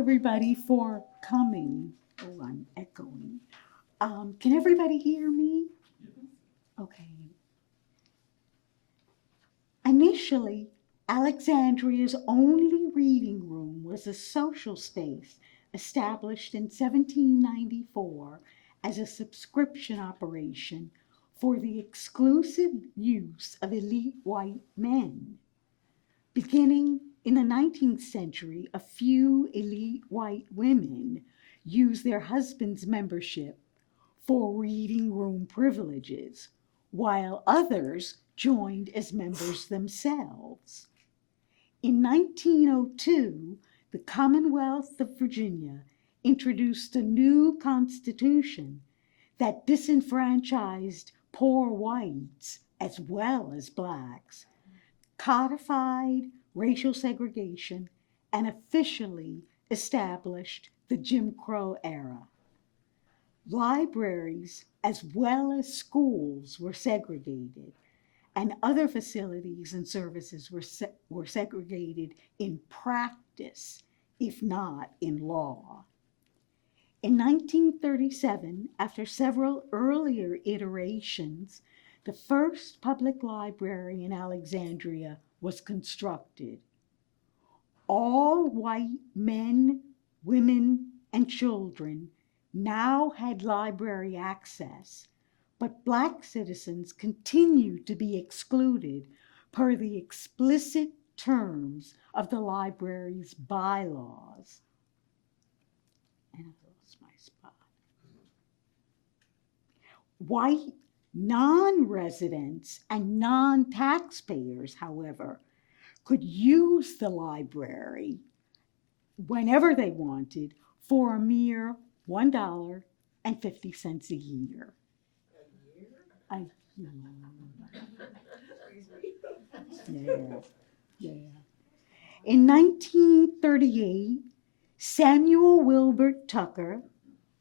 everybody for coming. Oh, I'm echoing. Can everybody hear me? Okay. Initially, Alexandria's only reading room was a social space established in 1794 as a subscription operation for the exclusive use of elite white men. Beginning in the 19th century, a few elite white women used their husbands' membership for reading room privileges, while others joined as members themselves. In 1902, the Commonwealth of Virginia introduced a new constitution that disenfranchised poor whites as well as blacks, codified racial segregation, and officially established the Jim Crow era. Libraries as well as schools were segregated, and other facilities and services were segregated in practice, if not in law. In 1937, after several earlier iterations, the first public library in Alexandria was constructed. All white men, women, and children now had library access, but black citizens continued to be excluded per the explicit terms of the library's bylaws. And I lost my spot. White non-residents and non-taxpayers, however, could use the library whenever they wanted for a mere $1.50 a year. Yeah. In 1938, Samuel Wilbert Tucker,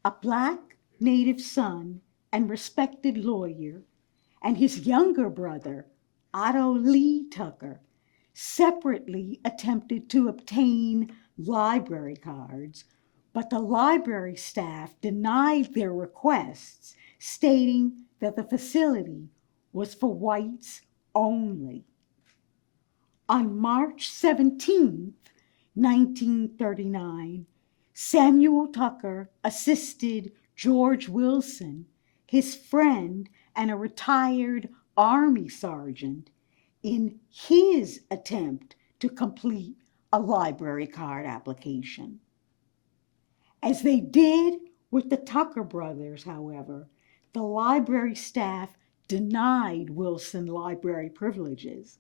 a black native son and respected lawyer, and his younger brother, Otto Lee Tucker, separately attempted to obtain library cards, but the library staff denied their requests, stating that the facility was for whites only. On March 17, 1939, Samuel Tucker assisted George Wilson, his friend and a retired Army sergeant, in his attempt to complete a library card application. As they did with the Tucker brothers, however, the library staff denied Wilson library privileges.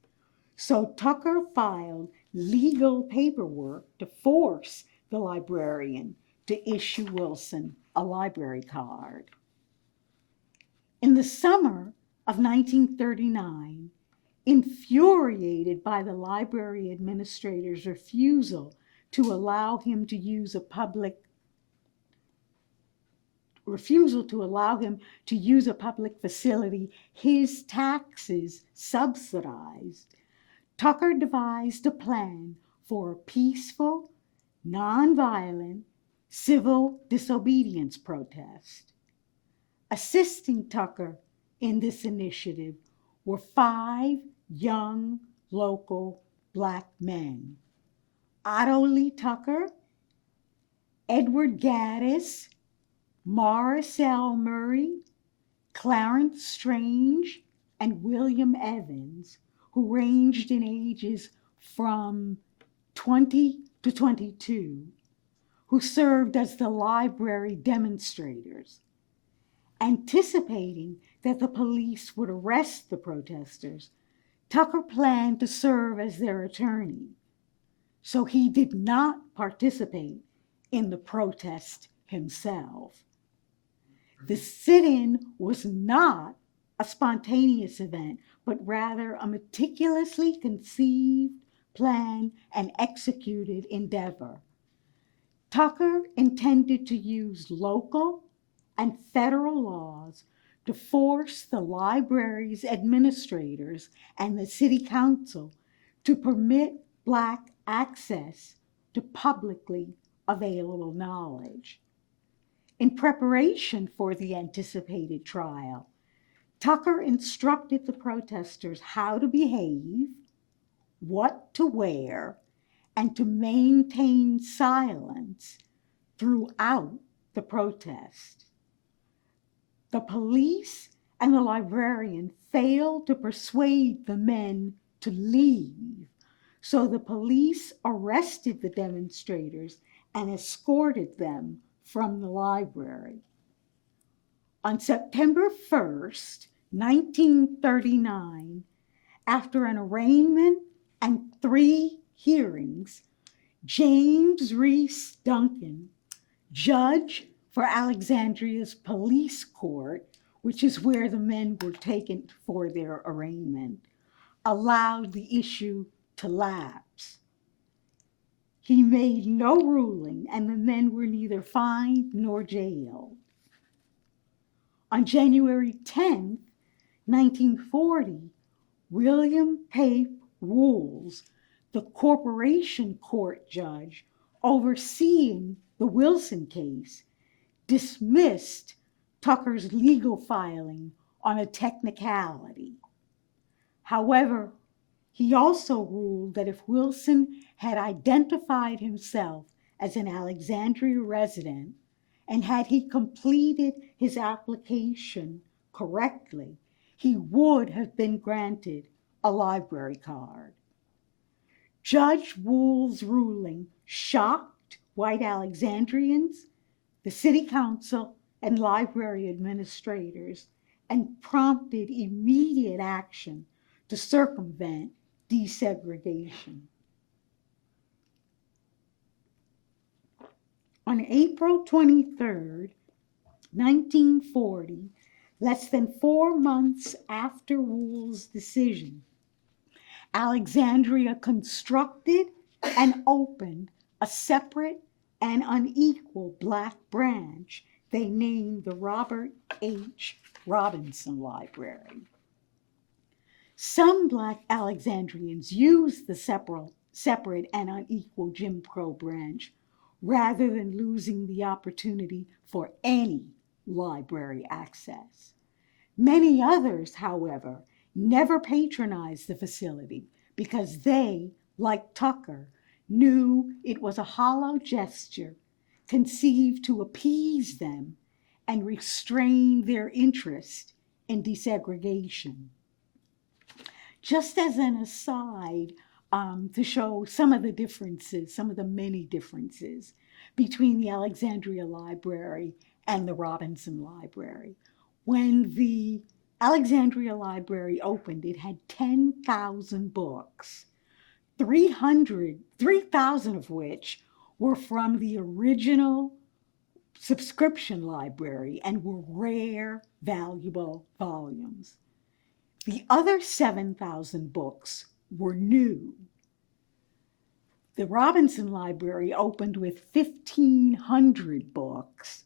So Tucker filed legal paperwork to force the librarian to issue Wilson a library card. In the summer of 1939, infuriated by the library administrator's refusal to allow him to use a public facility his taxes subsidized, Tucker devised a plan for a peaceful, nonviolent, civil disobedience protest. Assisting Tucker in this initiative were 5 young local black men: Otto Lee Tucker, Edward Gaddis, Morris L. Murray, Clarence Strange, and William Evans, who ranged in ages from 20 to 22, who served as the library demonstrators. Anticipating that the police would arrest the protesters, Tucker planned to serve as their attorney, so he did not participate in the protest himself. The sit-in was not a spontaneous event, but rather a meticulously conceived, planned, and executed endeavor. Tucker intended to use local and federal laws to force the library's administrators and the city council to permit black access to publicly available knowledge. In preparation for the anticipated trial, Tucker instructed the protesters how to behave, what to wear, and to maintain silence throughout the protest. The police and the librarian failed to persuade the men to leave, so the police arrested the demonstrators and escorted them from the library. On September 1st, 1939, after an arraignment and 3 hearings, James Reese Duncan, judge for Alexandria's police court, which is where the men were taken for their arraignment, allowed the issue to lapse. He made no ruling, and the men were neither fined nor jailed. On January 10, 1940, William Pape Wools, the corporation court judge overseeing the Wilson case, dismissed Tucker's legal filing on a technicality. However, he also ruled that if Wilson had identified himself as an Alexandria resident and had he completed his application correctly, he would have been granted a library card. Judge Wool's ruling shocked white Alexandrians, the city council, and library administrators, and prompted immediate action to circumvent desegregation. On April 23, 1940, less than 4 months after Wool's decision, Alexandria constructed and opened a separate and unequal Black branch they named the Robert H. Robinson Library. Some Black Alexandrians used the separate and unequal Jim Crow branch rather than losing the opportunity for any library access. Many others, however, never patronized the facility because they, like Tucker, knew it was a hollow gesture conceived to appease them and restrain their interest in desegregation. Just as an aside, to show some of the differences, some of the many differences between the Alexandria Library and the Robinson Library. When the Alexandria Library opened, it had 10,000 books, 3,000 of which were from the original subscription library and were rare, valuable volumes. The other 7,000 books were new. The Robinson Library opened with 1,500 books,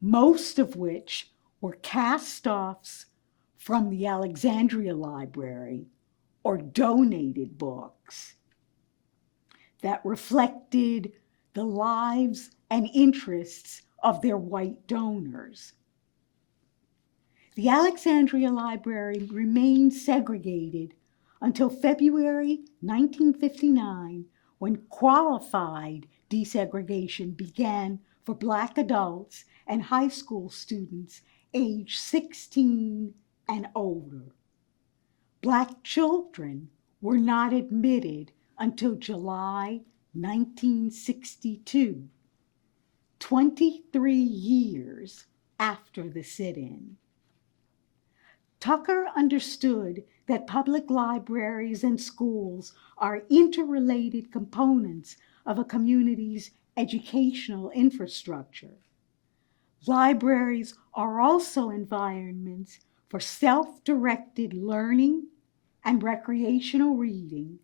most of which were cast-offs from the Alexandria Library or donated books that reflected the lives and interests of their white donors. The Alexandria Library remained segregated until February 1959, when qualified desegregation began for Black adults and high school students aged 16 and older. Black children were not admitted until July 1962, 23 years after the sit-in. Tucker understood that public libraries and schools are interrelated components of a community's educational infrastructure. Libraries are also environments for self-directed learning and recreational reading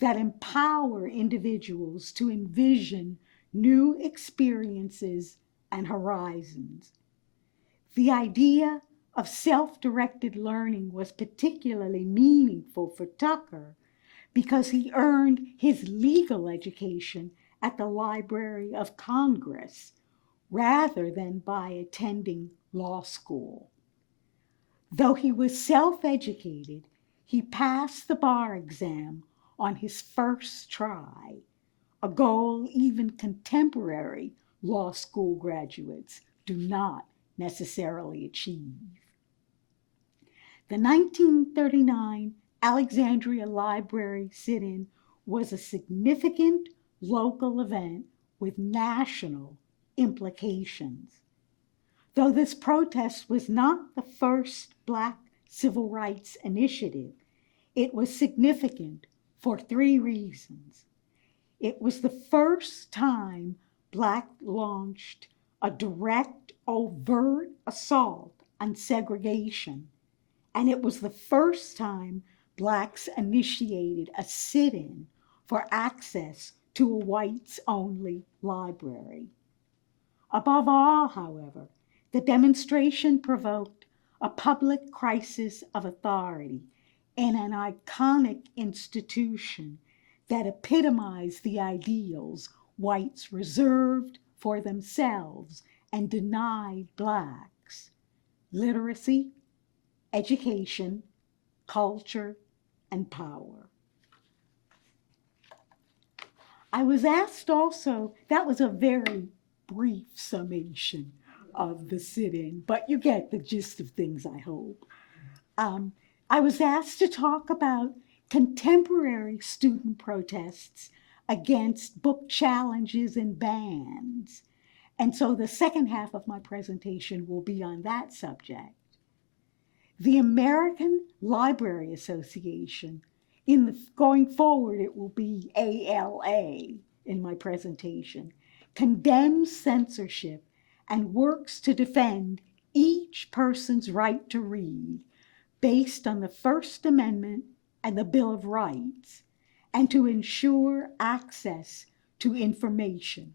that empower individuals to envision new experiences and horizons. The idea of self-directed learning was particularly meaningful for Tucker because he earned his legal education at the Library of Congress rather than by attending law school. Though he was self-educated, he passed the bar exam on his first try, a goal even contemporary law school graduates do not necessarily achieve. The 1939 Alexandria Library Sit-In was a significant local event with national implications. Though this protest was not the first Black civil rights initiative, it was significant for three reasons. It was the first time Black launched a direct, overt assault on segregation, and it was the first time Blacks initiated a sit-in for access to a whites-only library. Above all, however, the demonstration provoked a public crisis of authority in an iconic institution that epitomized the ideals whites reserved for themselves and denied Blacks: literacy, education, culture, and power. I was asked also, that was a very brief summation of the sit-in, but you get the gist of things, I hope. I was asked to talk about contemporary student protests against book challenges and bans. And so the second half of my presentation will be on that subject. The American Library Association, going forward it will be ALA in my presentation, condemns censorship and works to defend each person's right to read based on the First Amendment and the Bill of Rights, and to ensure access to information.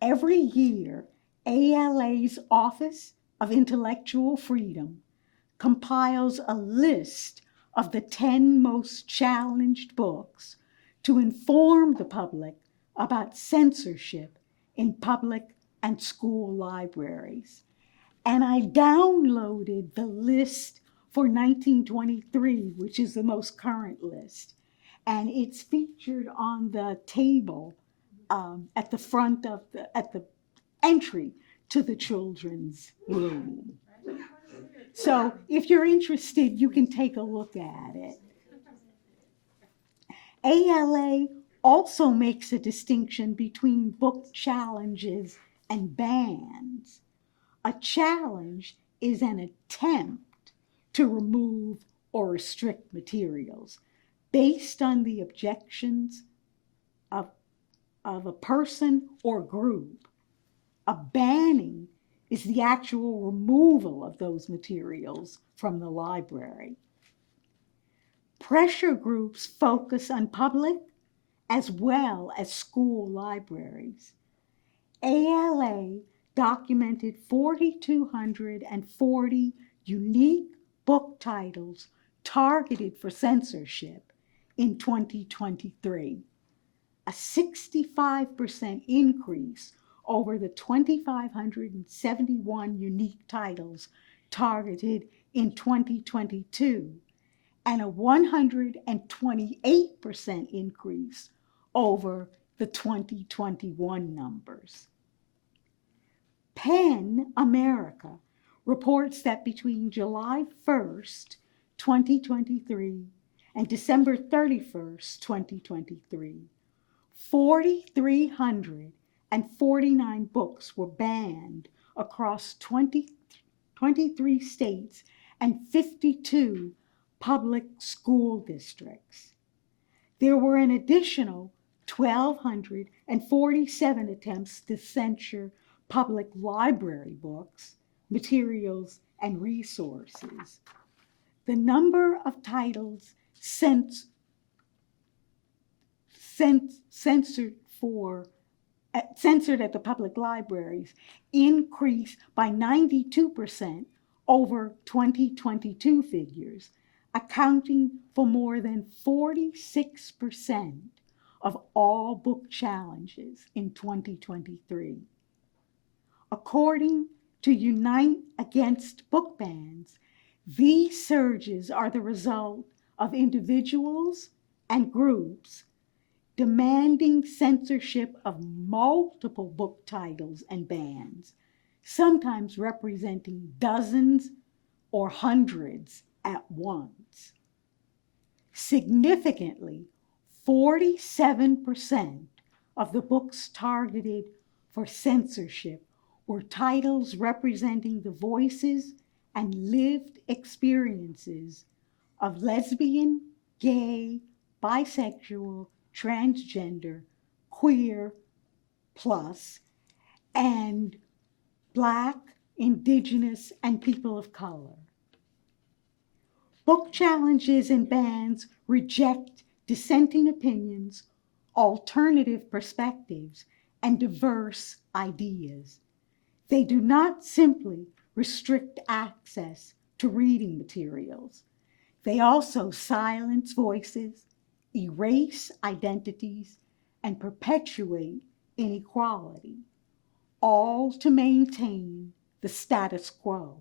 Every year, ALA's Office of Intellectual Freedom compiles a list of the 10 most challenged books to inform the public about censorship in public and school libraries. And I downloaded the list for 1923, which is the most current list. And it's featured on the table at the front of at the entry to the children's room. So if you're interested, you can take a look at it. ALA also makes a distinction between book challenges and bans. A challenge is an attempt to remove or restrict materials based on the objections of a person or group. A banning is the actual removal of those materials from the library. Pressure groups focus on public as well as school libraries. ALA documented 4,240 unique book titles targeted for censorship in 2023, a 65% increase over the 2,571 unique titles targeted in 2022, and a 128% increase over the 2021 numbers. PEN America reports that between July 1st, 2023 and December 31st, 2023, 4,349 books were banned across 23 states and 52 public school districts. There were an additional 1,247 attempts to censor public library books, materials, and resources. The number of titles censored at the public libraries increased by 92% over 2022 figures, accounting for more than 46% of all book challenges in 2023. According to Unite Against Book Bans, these surges are the result of individuals and groups demanding censorship of multiple book titles and bans, sometimes representing dozens or hundreds at once. Significantly, 47% of the books targeted for censorship were titles representing the voices and lived experiences of lesbian, gay, bisexual, transgender, queer, plus, and Black, Indigenous, and people of color. Book challenges and bans reject dissenting opinions, alternative perspectives, and diverse ideas. They do not simply restrict access to reading materials. They also silence voices, erase identities, and perpetuate inequality, all to maintain the status quo.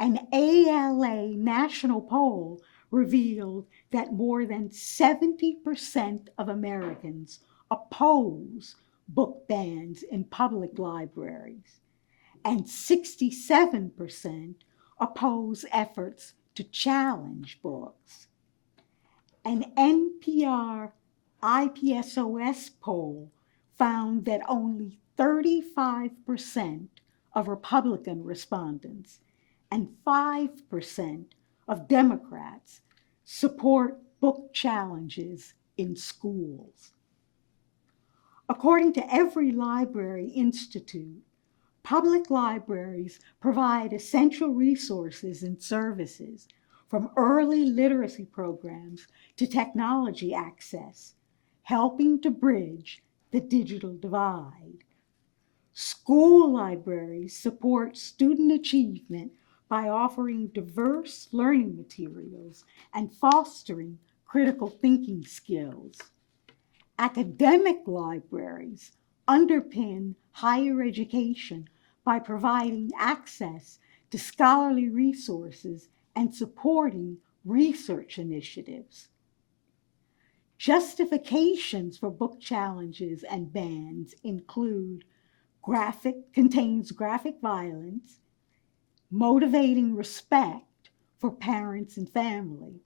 An ALA national poll revealed that more than 70% of Americans oppose book bans in public libraries, and 67% oppose efforts to challenge books. An NPR IPSOS poll found that only 35% of Republican respondents and 5% of Democrats support book challenges in schools. According to Every Library Institute, public libraries provide essential resources and services, from early literacy programs to technology access, helping to bridge the digital divide. School libraries support student achievement by offering diverse learning materials and fostering critical thinking skills. Academic libraries underpin higher education by providing access to scholarly resources and supporting research initiatives. Justifications for book challenges and bans include contains graphic violence, motivating respect for parents and family,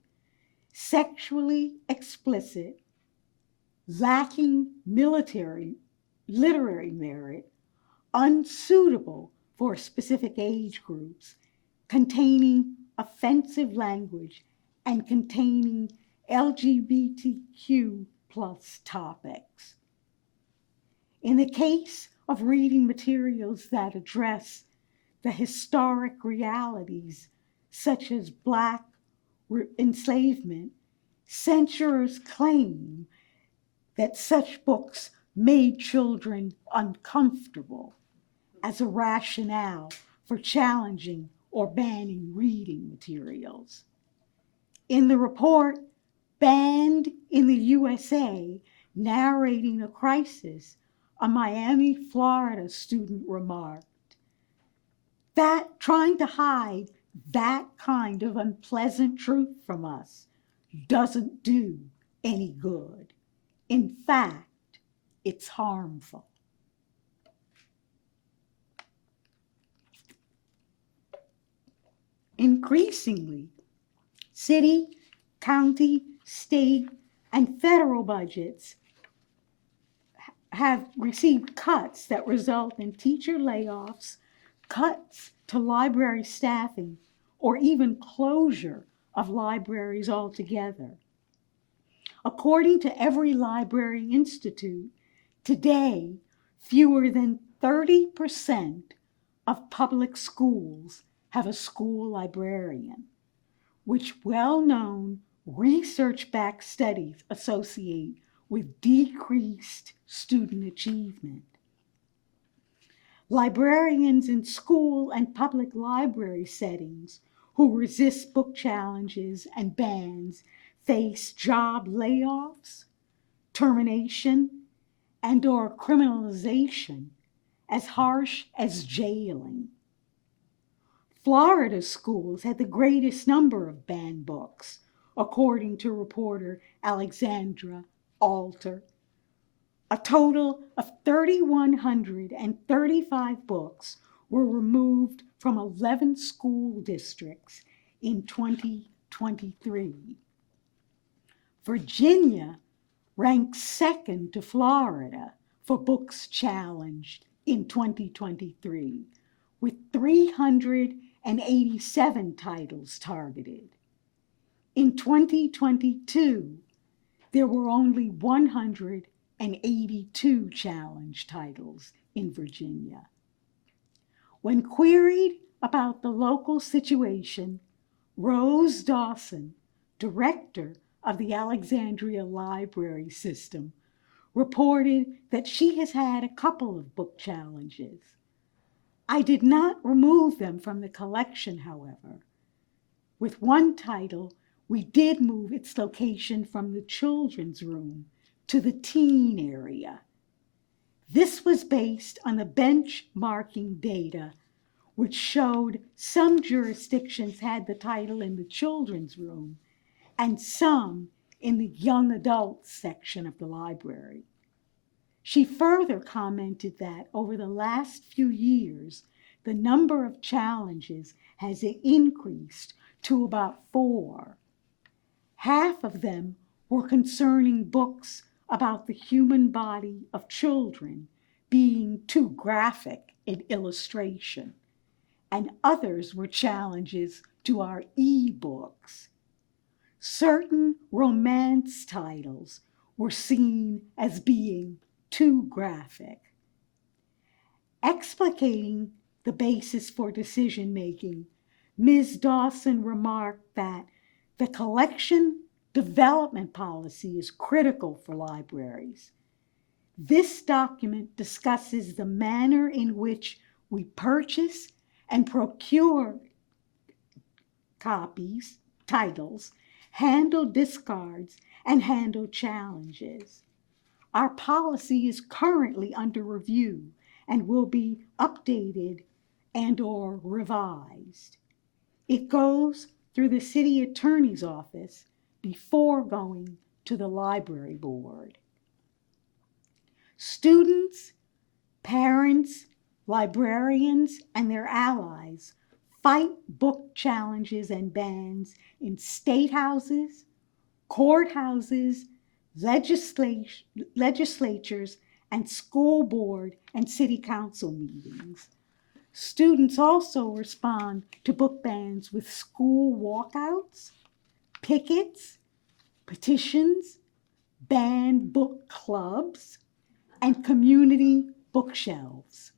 sexually explicit, lacking literary merit, unsuitable for specific age groups, containing offensive language, and containing LGBTQ plus topics. In the case of reading materials that address the historic realities such as Black enslavement, censorers claim that such books made children uncomfortable as a rationale for challenging or banning reading materials. In the report, Banned in the USA, Narrating a Crisis, a Miami, Florida student remarked that trying to hide that kind of unpleasant truth from us doesn't do any good. In fact, it's harmful. Increasingly, city, county, state, and federal budgets have received cuts that result in teacher layoffs, cuts to library staffing, or even closure of libraries altogether. According to Every Library Institute, today, fewer than 30% of public schools have a school librarian, which well-known research-backed studies associate with decreased student achievement. Librarians in school and public library settings who resist book challenges and bans face job layoffs, termination, and/or criminalization as harsh as jailing. Florida schools had the greatest number of banned books, according to reporter Alexandria Alter. A total of 3,135 books were removed from 11 school districts in 2023. Virginia ranks second to Florida for books challenged in 2023, with 387 titles targeted. In 2022, there were only 182 challenged titles in Virginia. When queried about the local situation, Rose Dawson, director of the Alexandria Library System, reported that she has had a couple of book challenges. I did not remove them from the collection, however. With one title, we did move its location from the children's room to the teen area. This was based on the benchmarking data, which showed some jurisdictions had the title in the children's room and some in the young adults section of the library. She further commented that over the last few years, the number of challenges has increased to about 4. Half of them were concerning books about the human body of children being too graphic in illustration, and others were challenges to our e-books. Certain romance titles were seen as being too graphic. Explicating the basis for decision-making, Ms. Dawson remarked that the collection development policy is critical for libraries. This document discusses the manner in which we purchase and procure copies, titles, handle discards, and handle challenges. Our policy is currently under review and will be updated and/or revised. It goes through the city attorney's office before going to the library board. Students, parents, librarians, and their allies fight book challenges and bans in state houses, courthouses, legislatures, and school board and city council meetings. Students also respond to book bans with school walkouts, pickets, petitions, banned book clubs, and community bookshelves.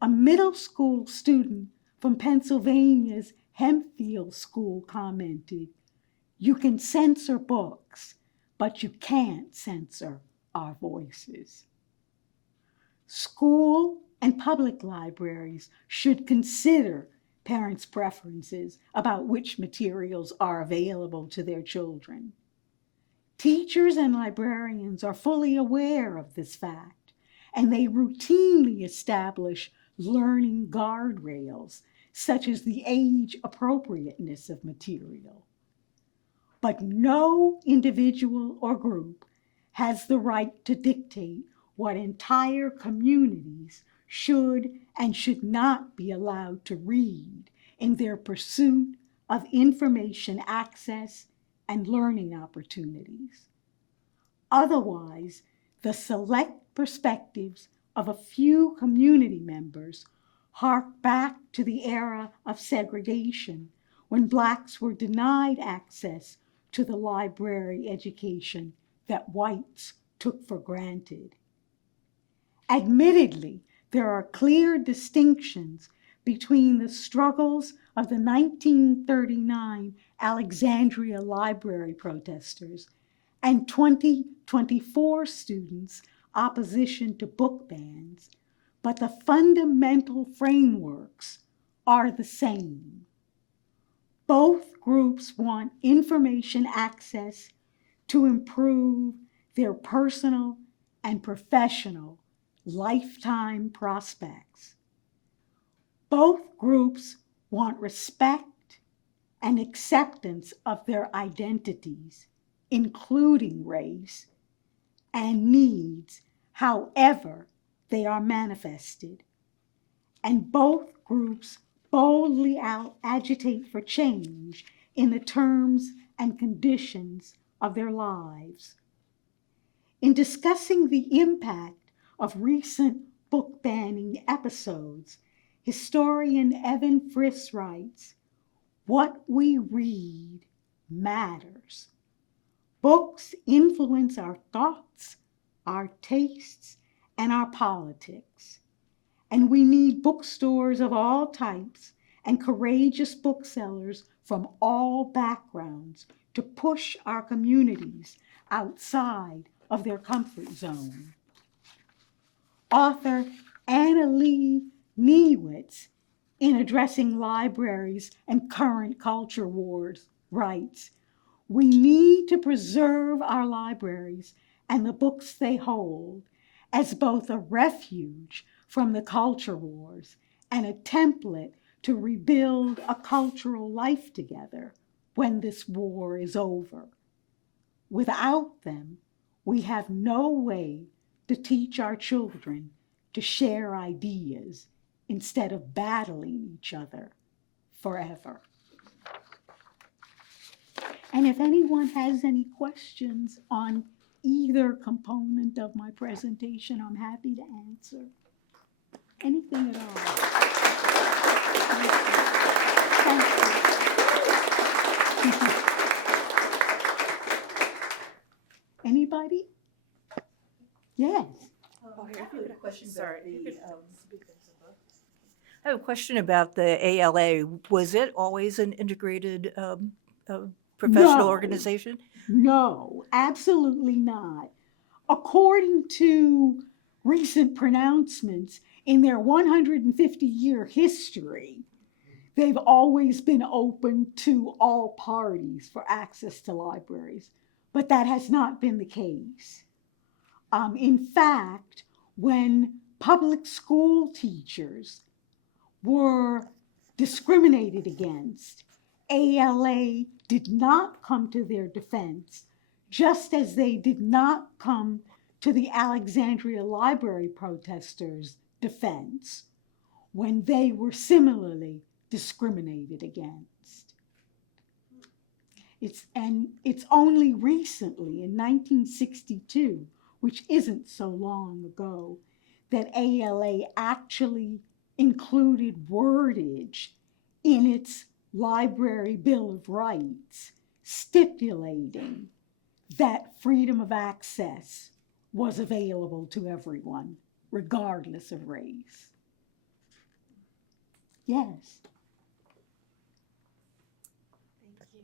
A middle school student from Pennsylvania's Hempfield School commented, "You can censor books, but you can't censor our voices." School and public libraries should consider parents' preferences about which materials are available to their children. Teachers and librarians are fully aware of this fact, and they routinely establish learning guardrails, such as the age appropriateness of material. But no individual or group has the right to dictate what entire communities should and should not be allowed to read in their pursuit of information access and learning opportunities. Otherwise, the select perspectives of a few community members hark back to the era of segregation when Blacks were denied access to the library education that whites took for granted. Admittedly, there are clear distinctions between the struggles of the 1939 Alexandria Library protesters and 2024 students' opposition to book bans, but the fundamental frameworks are the same. Both groups want information access to improve their personal and professional lifetime prospects. Both groups want respect and acceptance of their identities, including race, and needs, however they are manifested. And both groups boldly agitate for change in the terms and conditions of their lives. In discussing the impact of recent book banning episodes, historian Evan Frith writes, "What we read matters. Books influence our thoughts, our tastes, and our politics. And we need bookstores of all types and courageous booksellers from all backgrounds to push our communities outside of their comfort zone." Author Anna Lee Niewitz, in addressing libraries and current culture wars, writes, "We need to preserve our libraries and the books they hold as both a refuge from the culture wars and a template to rebuild a cultural life together when this war is over. Without them, we have no way to teach our children to share ideas instead of battling each other forever." And if anyone has any questions on either component of my presentation, I'm happy to answer. Anything at all. Thank you. Anybody? Yes. I have a question about the ALA. Was it always an integrated professional No. organization? No, absolutely not. According to recent pronouncements in their 150-year history, they've always been open to all parties for access to libraries, but that has not been the case. In fact, when public school teachers were discriminated against, ALA did not come to their defense, just as they did not come to the Alexandria Library protesters' defense when they were similarly discriminated against. It's only recently, in 1962, which isn't so long ago, that ALA actually included wordage in its Library Bill of Rights stipulating that freedom of access was available to everyone, regardless of race. Yes. Thank you.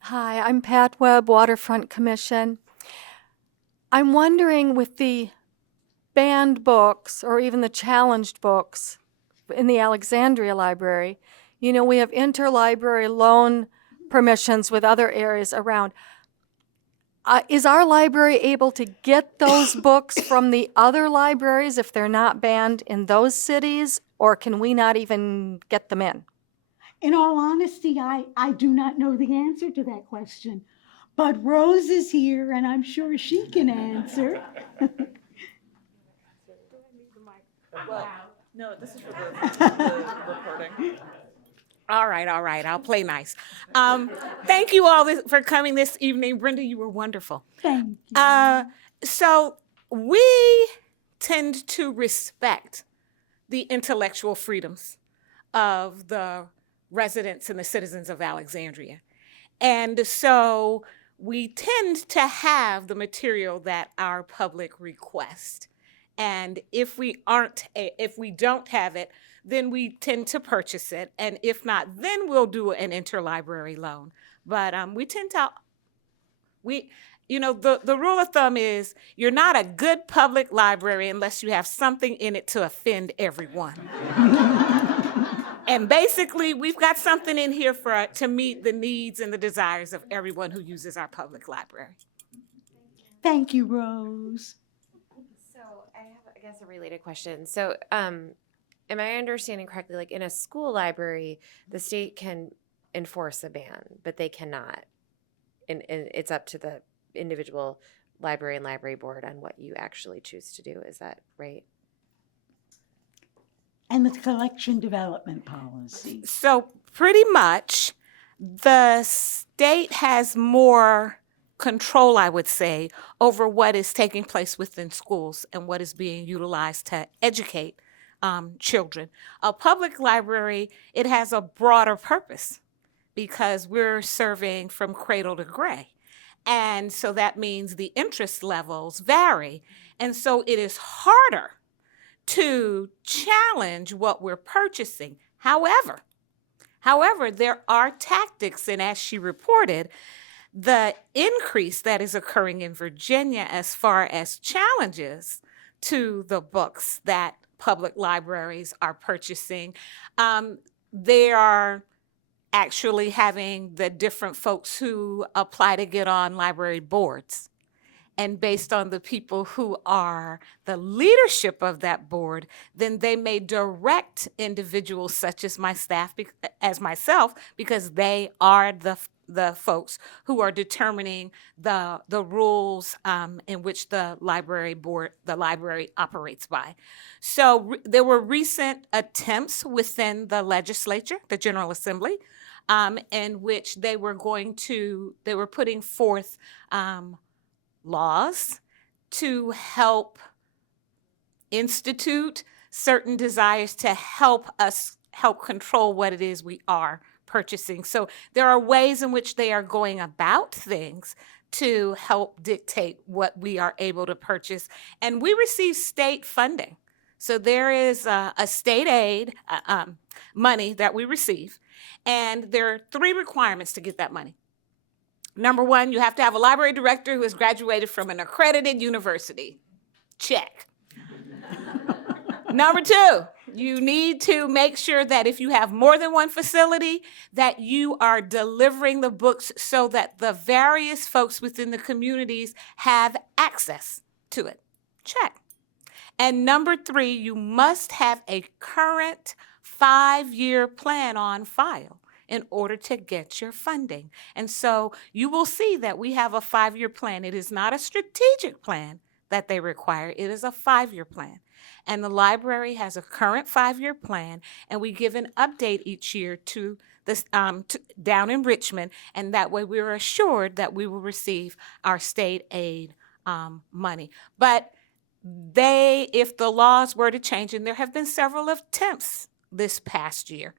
Hi, I'm Pat Webb, Waterfront Commission. I'm wondering, with the banned books or even the challenged books in the Alexandria Library, you know, we have interlibrary loan permissions with other areas around. Is our library able to get those books from the other libraries if they're not banned in those cities, or can we not even get them in? In all honesty, I do not know the answer to that question, but Rose is here and I'm sure she can answer. Well, no, this is for the recording. All right, I'll play nice. Thank you all for coming this evening. Brenda, you were wonderful. Thank you. So we tend to respect the intellectual freedoms of the residents and the citizens of Alexandria. And so we tend to have the material that our public requests. And if we don't have it, then we tend to purchase it. And if not, then we'll do an interlibrary loan. But we tend to, the rule of thumb is you're not a good public library unless you have something in it to offend everyone. And basically, we've got something in here to meet the needs and the desires of everyone who uses our public library. Thank you, Rose. So I have, I guess, a related question. So, am I understanding correctly? Like in a school library, the state can enforce a ban, but they cannot. And it's up to the individual library and library board on what you actually choose to do. Is that right? And the collection development policy. So pretty much the state has more control, I would say, over what is taking place within schools and what is being utilized to educate children. A public library, it has a broader purpose because we're serving from cradle to gray. And so that means the interest levels vary. And so it is harder to challenge what we're purchasing. However, there are tactics, and as she reported, the increase that is occurring in Virginia as far as challenges to the books that public libraries are purchasing, they are actually having the different folks who apply to get on library boards. And based on the people who are the leadership of that board, then they may direct individuals such as my staff, as myself, because they are the folks who are determining the rules in which the library operates by. So there were recent attempts within the legislature, the General Assembly, in which they were putting forth laws to help institute certain desires to help us help control what it is we are purchasing. So there are ways in which they are going about things to help dictate what we are able to purchase. And we receive state funding. So there is a state aid money that we receive. And there are 3 requirements to get that money. Number 1, you have to have a library director who has graduated from an accredited university. Check. Number 2, you need to make sure that if you have more than one facility, that you are delivering the books so that the various folks within the communities have access to it. Check. And number 3, you must have a current 5-year plan on file in order to get your funding. And so you will see that we have a 5-year plan. It is not a strategic plan that they require. It is a 5-year plan. And the library has a current 5-year plan, and we give an update each year to this down in Richmond, and that way we're assured that we will receive our state aid money. But if the laws were to change, and there have been several attempts this past year,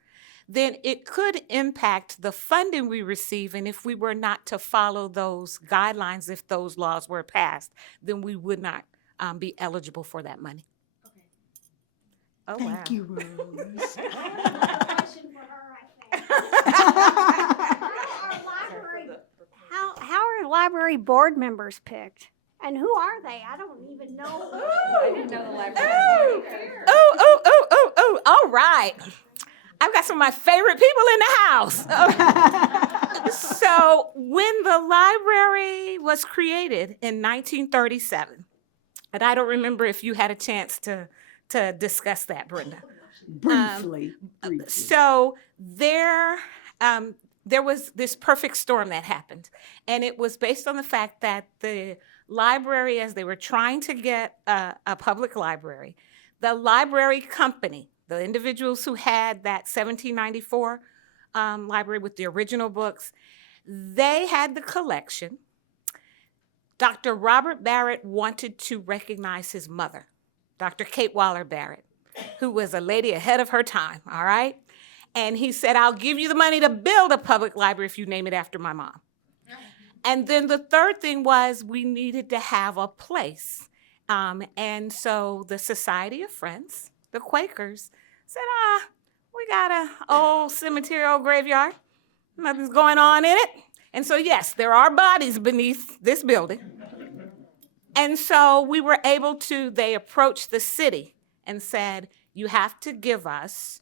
then it could impact the funding we receive. And if we were not to follow those guidelines, if those laws were passed, then we would not be eligible for that money. Okay. Oh, Thank wow. you, Rose. Question for her, I think. How are library board members picked? And who are they? I don't even know. I didn't know the library. Oh, all right. I've got some of my favorite people in the house. So when the library was created in 1937, and I don't remember if you had a chance to discuss that, Brenda. Briefly. So there was this perfect storm that happened, and it was based on the fact that the library, as they were trying to get a public library, the library company, the individuals who had that 1794 library with the original books, they had the collection. Dr. Robert Barrett wanted to recognize his mother, Dr. Kate Waller Barrett, who was a lady ahead of her time, all right? And he said, I'll give you the money to build a public library if you name it after my mom. And then the third thing was we needed to have a place. And so the Society of Friends, the Quakers, said, we got an old cemetery, old graveyard. Nothing's going on in it. And so, yes, there are bodies beneath this building. And so we were able to, they approached the city and said, you have to give us,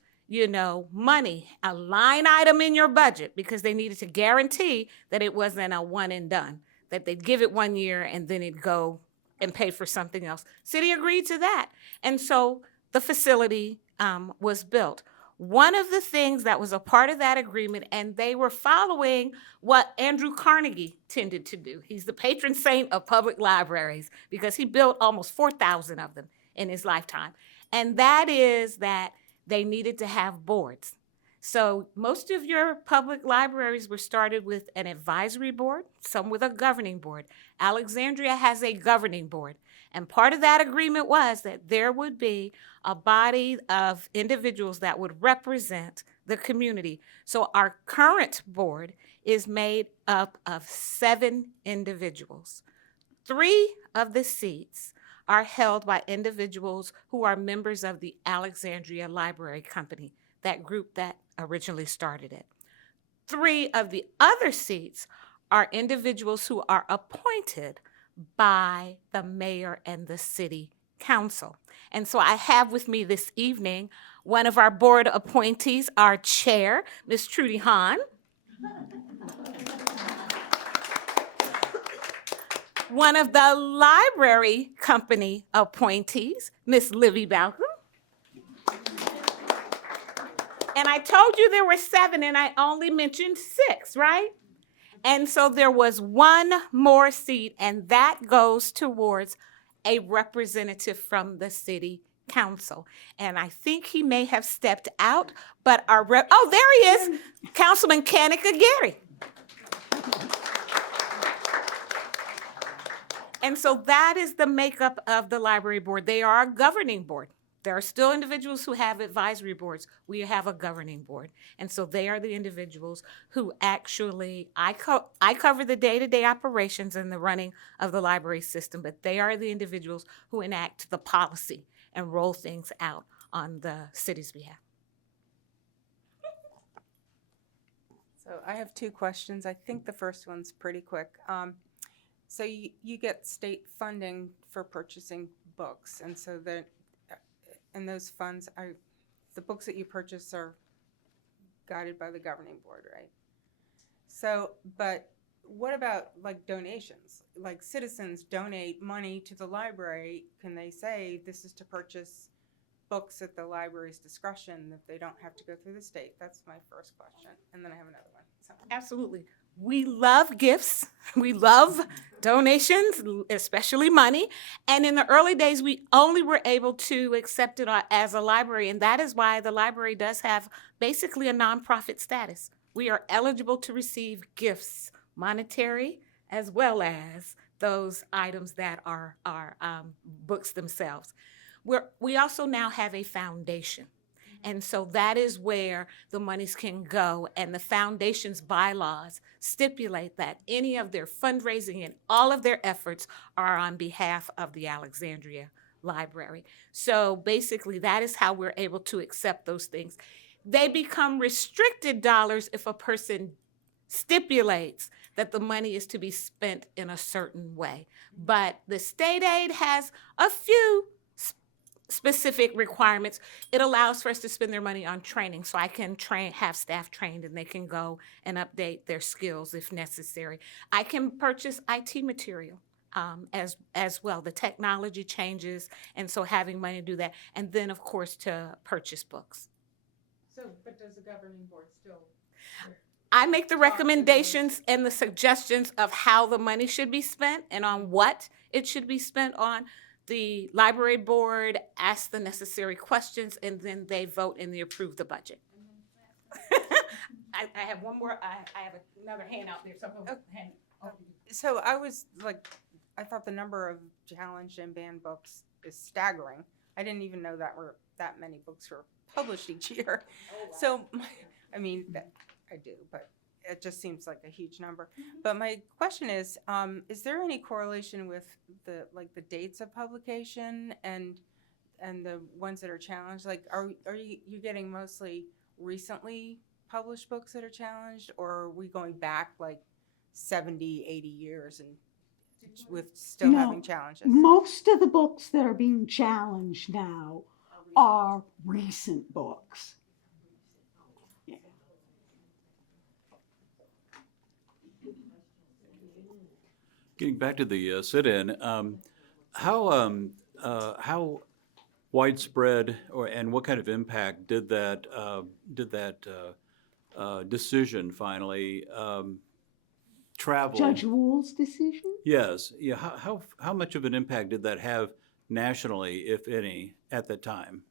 money, a line item in your budget, because they needed to guarantee that it wasn't a one and done, that they'd give it 1 year and then it'd go and pay for something else. City agreed to that. And so the facility was built. One of the things that was a part of that agreement, and they were following what Andrew Carnegie tended to do. He's the patron saint of public libraries because he built almost 4,000 of them in his lifetime. And that is that they needed to have boards. So most of your public libraries were started with an advisory board, some with a governing board. Alexandria has a governing board. And part of that agreement was that there would be a body of individuals that would represent the community. So our current board is made up of 7 individuals. 3 of the seats are held by individuals who are members of the Alexandria Library Company, that group that originally started it. 3 of the other seats are individuals who are appointed by the mayor and the city council. And so I have with me this evening one of our board appointees, our chair, Ms. Trudy Hahn. One of the library company appointees, Ms. Livy Balcom. And I told you there were 7 and I only mentioned 6, right? And so there was 1 more seat, and that goes towards a representative from the city council. And I think he may have stepped out, but our oh, there he is, Councilman Kanika Gary. And so that is the makeup of the library board. They are a governing board. There are still individuals who have advisory boards. We have a governing board. And so they are the individuals who actually, I cover the day-to-day operations and the running of the library system, but they are the individuals who enact the policy and roll things out on the city's behalf. So I have 2 questions. I think the first one's pretty quick. So you get state funding for purchasing books, and so that, and those funds are, the books that you purchase are guided by the governing board, right? So, but what about like donations? Like citizens donate money to the library, can they say this is to purchase books at the library's discretion if they don't have to go through the state? That's my first question, and then I have another one. So. Absolutely. We love gifts. We love donations, especially money. And in the early days, we only were able to accept it as a library. And that is why the library does have basically a nonprofit status. We are eligible to receive gifts, monetary, as well as those items that are books themselves. We also now have a foundation. And so that is where the monies can go, and the foundation's bylaws stipulate that any of their fundraising and all of their efforts are on behalf of the Alexandria Library. So basically that is how we're able to accept those things. They become restricted dollars if a person stipulates that the money is to be spent in a certain way. But the state aid has a few specific requirements. It allows for us to spend their money on training, so I can have staff trained and they can go and update their skills if necessary. I can purchase IT material as well. The technology changes, and so having money to do that, and then of course to purchase books. So, but does the governing board still? I make the recommendations and the suggestions of how the money should be spent and on what it should be spent on. The library board asks the necessary questions, and then they vote and they approve the budget. I have one more. I have another hand out there. So I was like, I thought the number of challenged and banned books is staggering. I didn't even know that many books were published each year. Oh, wow. So, I mean, I do, but it just seems like a huge number. But my question is there any correlation with the dates of publication and the ones that are challenged? Like, are you getting mostly recently published books that are challenged, or are we going back like 70, 80 years and with still having challenges? Most of the books that are being challenged now are recent books. Getting back to the sit-in, how widespread and what kind of impact did that decision finally travel? Judge Wool's decision? Yes. Yeah. How much of an impact did that have nationally, if any, at the time?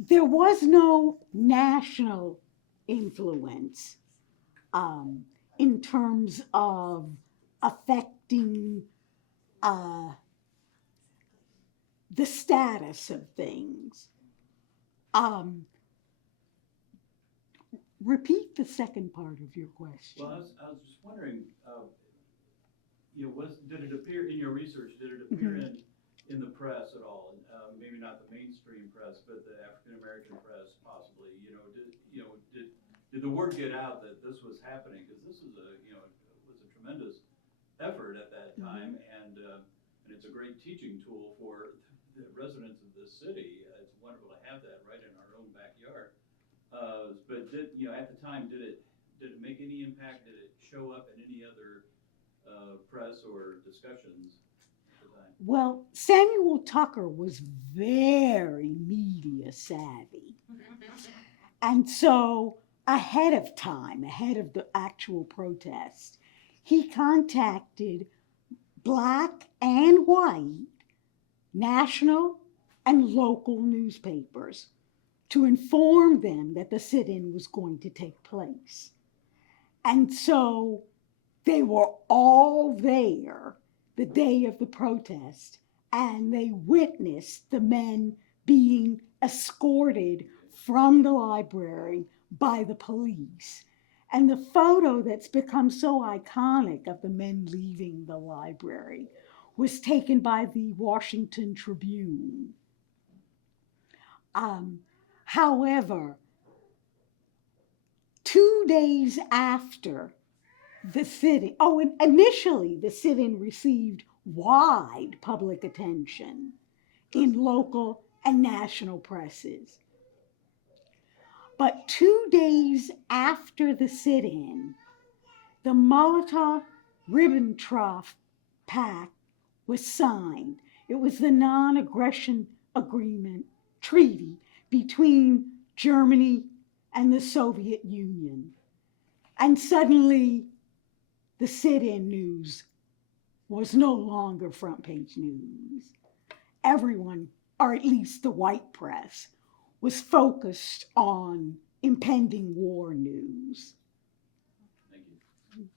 There was no national influence in terms of affecting the status of things. Repeat the second part of your question. Well, I was just wondering, did it appear in your research? Did it appear in the press at all? Maybe not the mainstream press, but the African American press, possibly. Did the word get out that this was happening? Because this was was a tremendous effort at that time, and it's a great teaching tool for the residents of this city. It's wonderful to have that right in our own backyard. But at the time, did it make any impact? Did it show up in any other press or discussions at the time? Well, Samuel Tucker was very media savvy. And so ahead of time, ahead of the actual protest, he contacted black and white national and local newspapers to inform them that the sit-in was going to take place. And so they were all there the day of the protest, and they witnessed the men being escorted from the library by the police. And the photo that's become so iconic of the men leaving the library was taken by the Washington Tribune. However, 2 days after the sit-in, initially the sit-in received wide public attention in local and national presses. But 2 days after the sit-in, the Molotov-Ribbentrop Pact was signed. It was the non-aggression agreement treaty between Germany and the Soviet Union. And suddenly, the sit-in news was no longer front page news. Everyone, or at least the white press, was focused on impending war news. Thank you.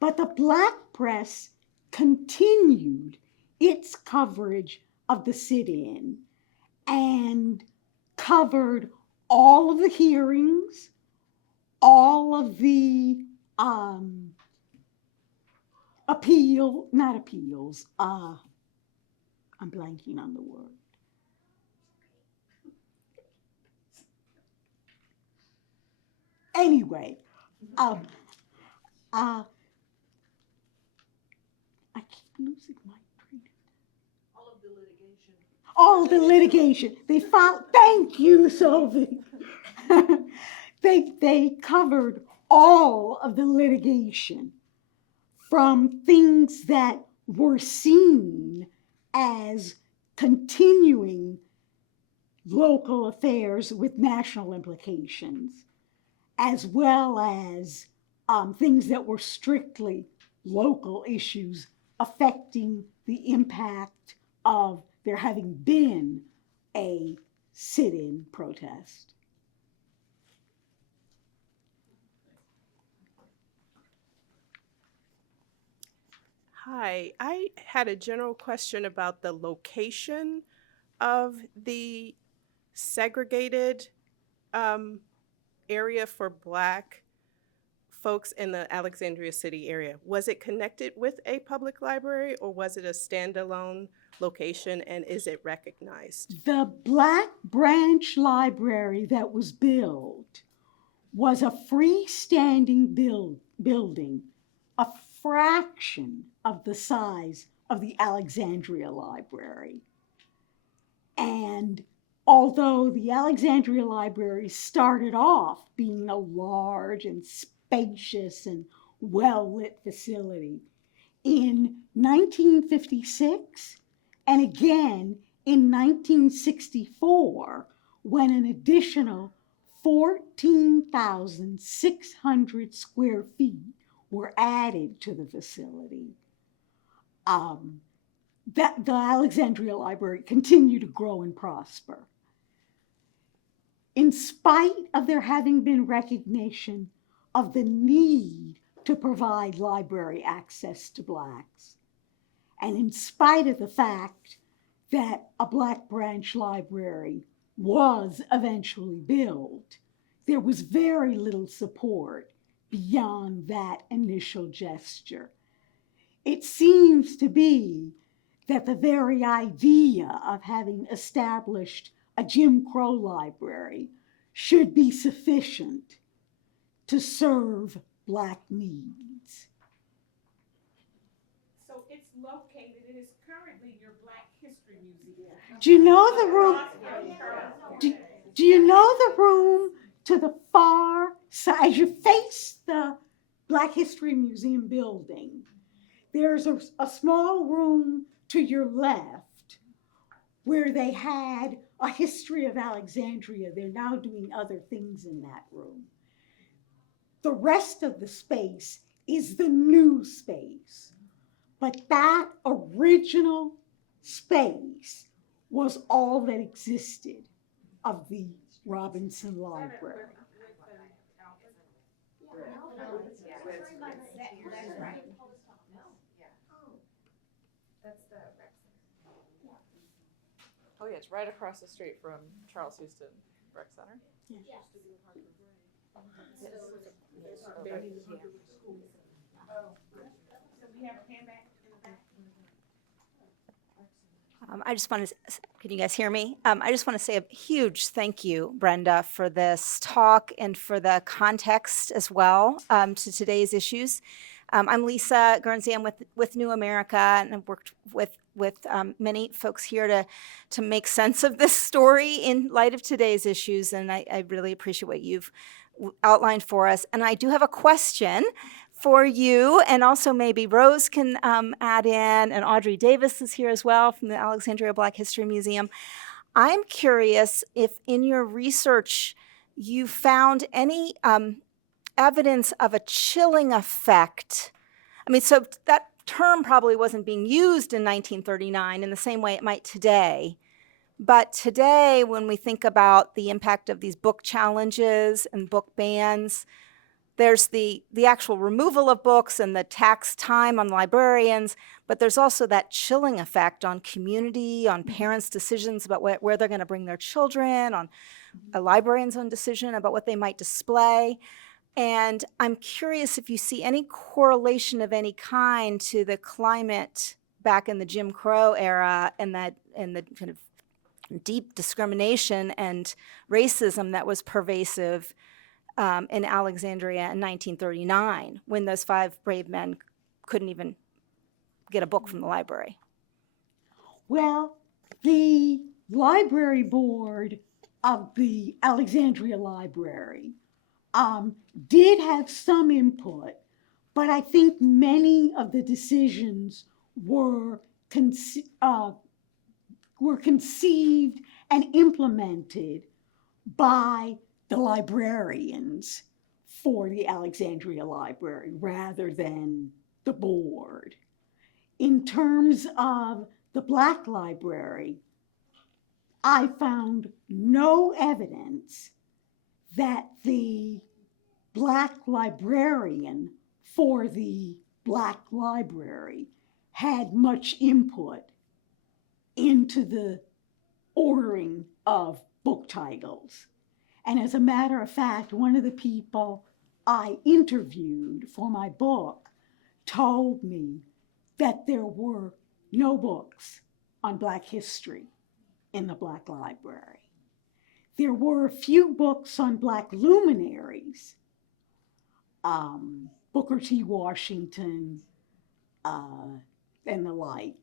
But the black press continued its coverage of the sit-in and covered all of the hearings, all of the I'm blanking on the word. Anyway, I keep losing my train of thought. All of the litigation. They filed. Thank you, Sylvie. They covered all of the litigation, from things that were seen as continuing local affairs with national implications, as well as things that were strictly local issues affecting the impact of there having been a sit-in protest. Hi, I had a general question about the location of the segregated area for Black folks in the Alexandria City area. Was it connected with a public library, or was it a standalone location, and is it recognized? The Black Branch Library that was built was a freestanding building, a fraction of the size of the Alexandria Library. And although the Alexandria Library started off being a large and spacious and well-lit facility, in 1956 and again in 1964 when an additional 14,600 square feet were added to the facility. That the Alexandria Library continued to grow and prosper. In spite of there having been recognition of the need to provide library access to Blacks, and in spite of the fact that a Black branch library was eventually built, there was very little support beyond that initial gesture. It seems to be that the very idea of having established a Jim Crow library should be sufficient to serve Black needs. So it's located, it is currently your Black History Museum. Do you know the room? Do you know the room to the far side? As you face the Black History Museum building, there's a small room to your left where they had a history of Alexandria. They're now doing other things in that room. The rest of the space is the new space. But that original space was all that existed of the Robinson Library. Oh yeah, it's right across the street from Charles Houston Rec Center. I just want to, can you guys hear me? I just want to say a huge thank you, Brenda, for this talk and for the context as well to today's issues. I'm Lisa Guernsey. I'm with New America, and I've worked with many folks here to make sense of this story in light of today's issues, and I really appreciate what you've outlined for us. And I do have a question for you, and also maybe Rose can add in, and Audrey Davis is here as well from the Alexandria Black History Museum. I'm curious if in your research you found any evidence of a chilling effect. I mean, so that term probably wasn't being used in 1939 in the same way it might today. But today, when we think about the impact of these book challenges and book bans, there's the actual removal of books and the tax time on librarians, but there's also that chilling effect on community, on parents' decisions about where they're going to bring their children, on a librarian's own decision about what they might display. And I'm curious if you see any correlation of any kind to the climate back in the Jim Crow era and the kind of deep discrimination and racism that was pervasive in Alexandria in 1939, when those 5 brave men couldn't even get a book from the library. Well, the library board of the Alexandria Library did have some input, but I think many of the decisions were conceived and implemented by the librarians for the Alexandria Library rather than the board. In terms of the Black Library, I found no evidence that the Black librarian for the Black Library had much input into the ordering of book titles. And as a matter of fact, one of the people I interviewed for my book told me that there were no books on Black history in the Black Library. There were a few books on Black luminaries, Booker T. Washington, and the like.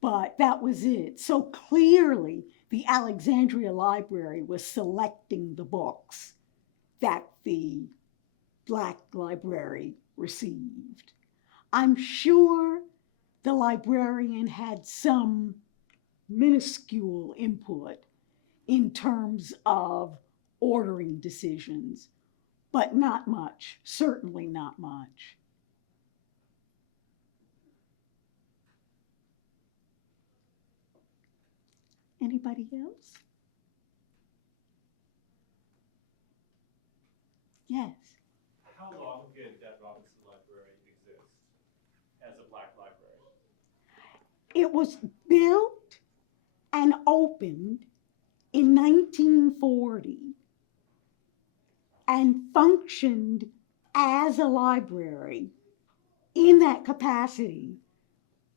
But that was it. So clearly, the Alexandria Library was selecting the books that the Black Library received. I'm sure the librarian had some minuscule input in terms of ordering decisions, but not much, certainly not much. Anybody else? Yes. How long did that Robinson Library exist as a Black library? It was built and opened in 1940 and functioned as a library in that capacity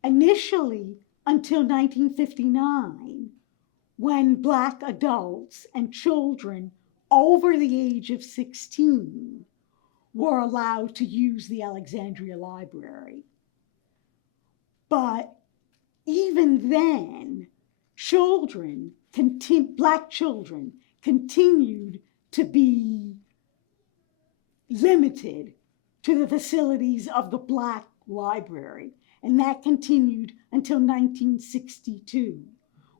initially until 1959, when Black adults and children over the age of 16 were allowed to use the Alexandria Library. But even then, Black children continued to be limited to the facilities of the Black library. And that continued until 1962,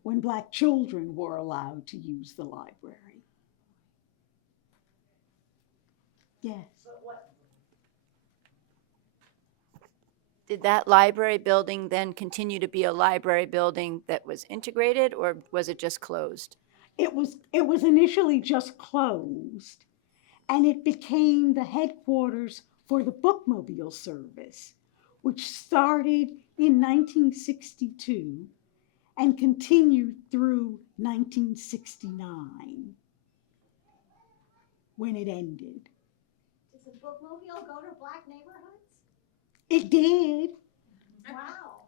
when Black children were allowed to use the library. Yes. Did that library building then continue to be a library building that was integrated, or was it just closed? It was initially just closed, and it became the headquarters for the bookmobile service, which started in 1962 and continued through 1969, when it ended. Does the bookmobile go to Black neighborhoods? It did. Wow.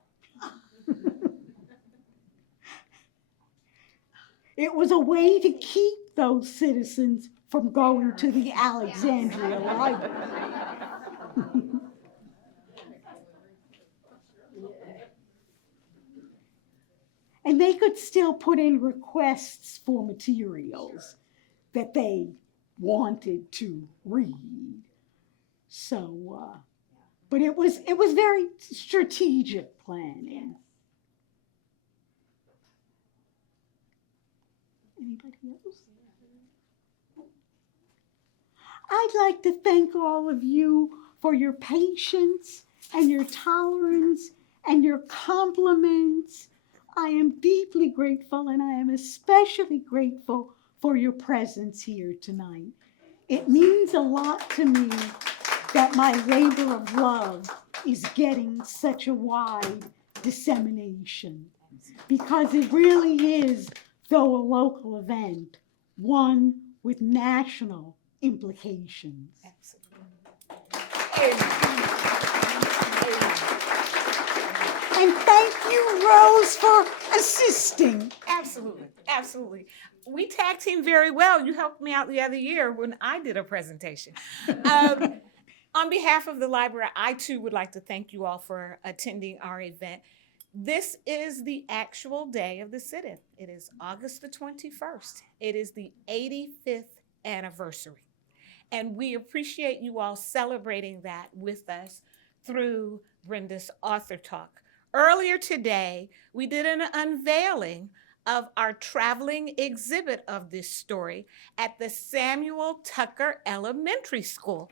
It was a way to keep those citizens from going to the Alexandria Library. And they could still put in requests for materials that they wanted to read. So, but it was very strategic planning. Anybody else? I'd like to thank all of you for your patience and your tolerance and your compliments. I am deeply grateful, and I am especially grateful for your presence here tonight. It means a lot to me that my labor of love is getting such a wide dissemination, because it really is, though a local event, one with national implications. And thank you, Rose, for assisting. Absolutely, absolutely. We tag team very well. You helped me out the other year when I did a presentation. On behalf of the library, I too would like to thank you all for attending our event. This is the actual day of the sit-in. It is August the 21st. It is the 85th anniversary. And we appreciate you all celebrating that with us through Brenda's Author Talk. Earlier today, we did an unveiling of our traveling exhibit of this story at the Samuel Tucker Elementary School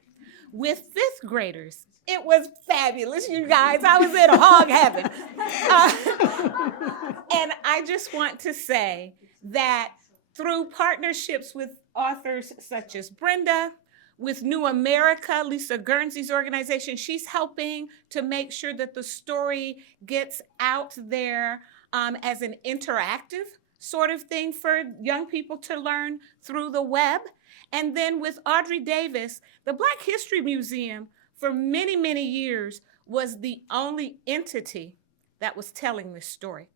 with fifth graders. It was fabulous, you guys. I was in hog heaven. And I just want to say that through partnerships with authors such as Brenda, with New America, Lisa Guernsey's organization, she's helping to make sure that the story gets out there as an interactive sort of thing for young people to learn through the web. And then with Audrey Davis, the Black History Museum for many, many years was the only entity that was telling this story.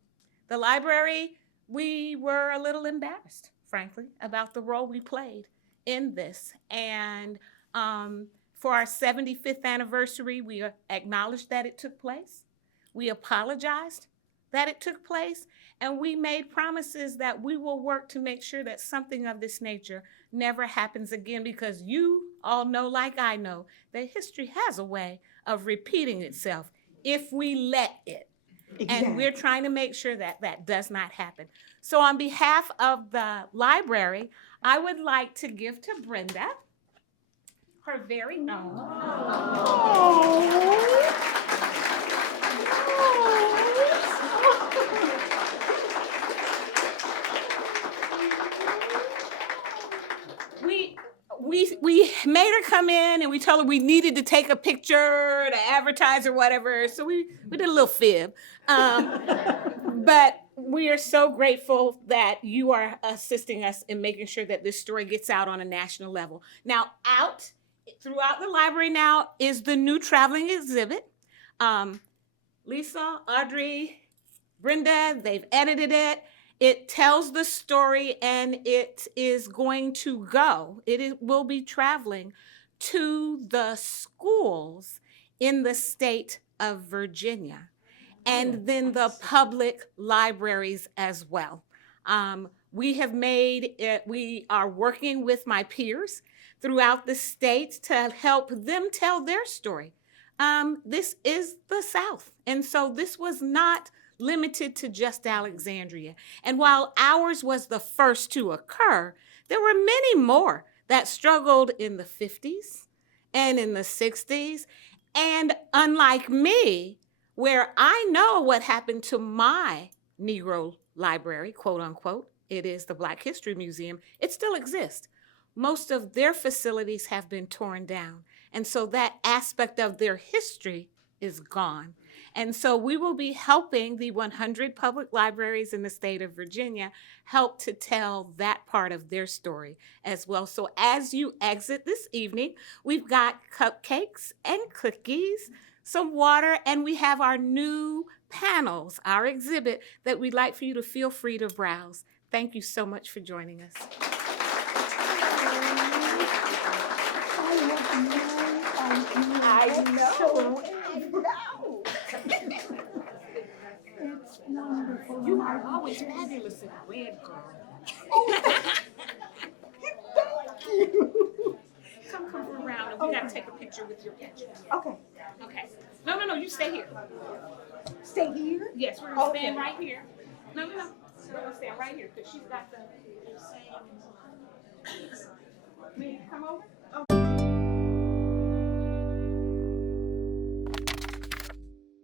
The library, we were a little embarrassed, frankly, about the role we played in this. And for our 75th anniversary, we acknowledged that it took place. We apologized that it took place. And we made promises that we will work to make sure that something of this nature never happens again, because you all know, like I know, that history has a way of repeating itself if we let it. And we're trying to make sure that that does not happen. So on behalf of the library, I would like to give to Brenda her very own. We made her come in and we told her we needed to take a picture to advertise or whatever. So we did a little fib. But we are so grateful that you are assisting us in making sure that this story gets out on a national level. Now, out throughout the library now is the new traveling exhibit. Lisa, Audrey, Brenda, they've edited it. It tells the story and it is going to go. It will be traveling to the schools in the state of Virginia and then the public libraries as well. We are working with my peers throughout the state to help them tell their story. This is the South, and so this was not limited to just Alexandria. And while ours was the first to occur, there were many more that struggled in the 50s and in the 60s. And unlike me, where I know what happened to my Negro library, quote unquote, it is the Black History Museum, it still exists. Most of their facilities have been torn down. And so that aspect of their history is gone. And so we will be helping the 100 public libraries in the state of Virginia help to tell that part of their story as well. So as you exit this evening, we've got cupcakes and cookies, some water, and we have our new panels, our exhibit that we'd like for you to feel free to browse. Thank you so much for joining us. I know. It's wonderful. You are always fabulous in red, girl. Thank you. Come around and we gotta take a picture with your picture. Okay. Okay. No, you stay here. Stay here? Yes, we're gonna stand right here. No. We're gonna stand right here because she's got the same. May I come over?